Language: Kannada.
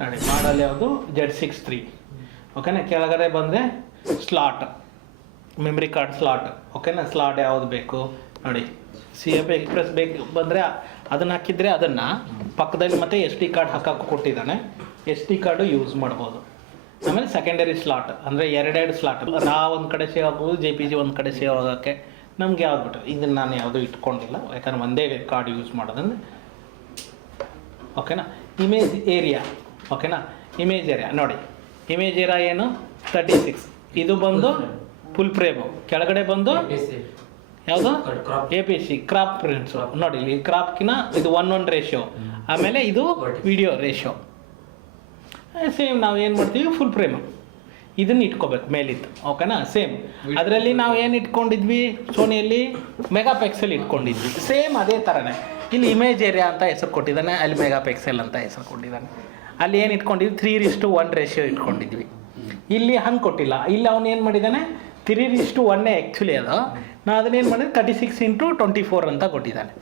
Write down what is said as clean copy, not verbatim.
ನೋಡಿ ಮಾಡಲ್ ಯಾವುದು Z63 ಓಕೆನಾ. ಕೆಳಗಡೆ ಬಂದರೆ ಸ್ಲಾಟ್, ಮೆಮ್ರಿ ಕಾರ್ಡ್ ಸ್ಲಾಟ್ ಓಕೆನಾ. ಸ್ಲಾಟ್ ಯಾವುದು ಬೇಕು ನೋಡಿ, CF ಎಕ್ಸ್ಪ್ರೆಸ್ ಬೇಕು ಬಂದರೆ ಅದನ್ನು ಹಾಕಿದರೆ ಅದನ್ನು ಪಕ್ಕದಲ್ಲಿ ಮತ್ತೆ SD ಕಾರ್ಡ್ ಹಾಕೋಕ್ಕೆ ಕೊಟ್ಟಿದ್ದಾನೆ. SD ಕಾರ್ಡು ಯೂಸ್ ಮಾಡ್ಬೋದು. ಆಮೇಲೆ ಸೆಕೆಂಡರಿ ಸ್ಲಾಟ್ ಅಂದರೆ ಎರಡೆರಡು ಸ್ಲಾಟ್, ರಾ ಒಂದು ಕಡೆ ಸೇವ್ ಆಗ್ಬೋದು, JPG ಒಂದು ಕಡೆ ಸೇವ್ ಆಗೋಕ್ಕೆ ನಮ್ಗೆ ಯಾವ್ದು ಬಿಟ್ಟು ಇದನ್ನು ನಾನು ಯಾವುದೂ ಇಟ್ಕೊಂಡಿಲ್ಲ, ಯಾಕಂದ್ರೆ ಒಂದೇ ಕಾರ್ಡ್ ಯೂಸ್ ಮಾಡೋದಂದ್ರೆ ಓಕೆನಾ. ಇಮೇಜ್ ಏರಿಯಾ ಓಕೆನಾ. ಇಮೇಜ್ ಏರಿಯಾ ನೋಡಿ, ಇಮೇಜ್ ಏರಿಯಾ ಏನು 36, ಇದು ಬಂದು ಫುಲ್ ಫ್ರೇಮು, ಕೆಳಗಡೆ ಬಂದು ಯಾವುದು APC ಕ್ರಾಪ್ ಪ್ರಿಂಟ್ಸು ನೋಡಿ. ಇಲ್ಲಿ ಕ್ರಾಪ್ಕಿನ ಇದು 1:1 ರೇಷಿಯೋ, ಆಮೇಲೆ ಇದು ವಿಡಿಯೋ ರೇಷಿಯೋ. ಸೇಮ್ ನಾವು ಏನು ಮಾಡ್ತೀವಿ, ಫುಲ್ ಫ್ರೇಮು ಇದನ್ನು ಇಟ್ಕೋಬೇಕು ಮೇಲಿತ್ತು ಓಕೆನಾ. ಸೇಮ್ ಅದರಲ್ಲಿ ನಾವು ಏನು ಇಟ್ಕೊಂಡಿದ್ವಿ, ಸೋನಿಯಲ್ಲಿ ಮೆಗಾಪಿಕ್ಸೆಲ್ ಇಟ್ಕೊಂಡಿದ್ವಿ, ಸೇಮ್ ಅದೇ ಥರನೇ ಇಲ್ಲಿ ಇಮೇಜ್ ಏರಿಯಾ ಅಂತ ಹೆಸರು ಕೊಟ್ಟಿದ್ದಾನೆ, ಅಲ್ಲಿ ಮೆಗಾಪಿಕ್ಸೆಲ್ ಅಂತ ಹೆಸರು ಕೊಟ್ಟಿದ್ದಾನೆ. ಅಲ್ಲಿ ಏನು ಇಟ್ಕೊಂಡಿದ್ವಿ 3:1 ರೇಷಿಯೋ ಇಟ್ಕೊಂಡಿದ್ವಿ. ಇಲ್ಲಿ ಹಂಗೆ ಕೊಟ್ಟಿಲ್ಲ, ಇಲ್ಲಿ ಅವನು ಏನು ಮಾಡಿದ್ದಾನೆ 3:1 ಆ್ಯಕ್ಚುಲಿ ಅದು, ನಾನು ಅದನ್ನೇನು ಮಾಡಿದ್ರೆ 36 × 24 ಅಂತ ಕೊಟ್ಟಿದ್ದಾನೆ.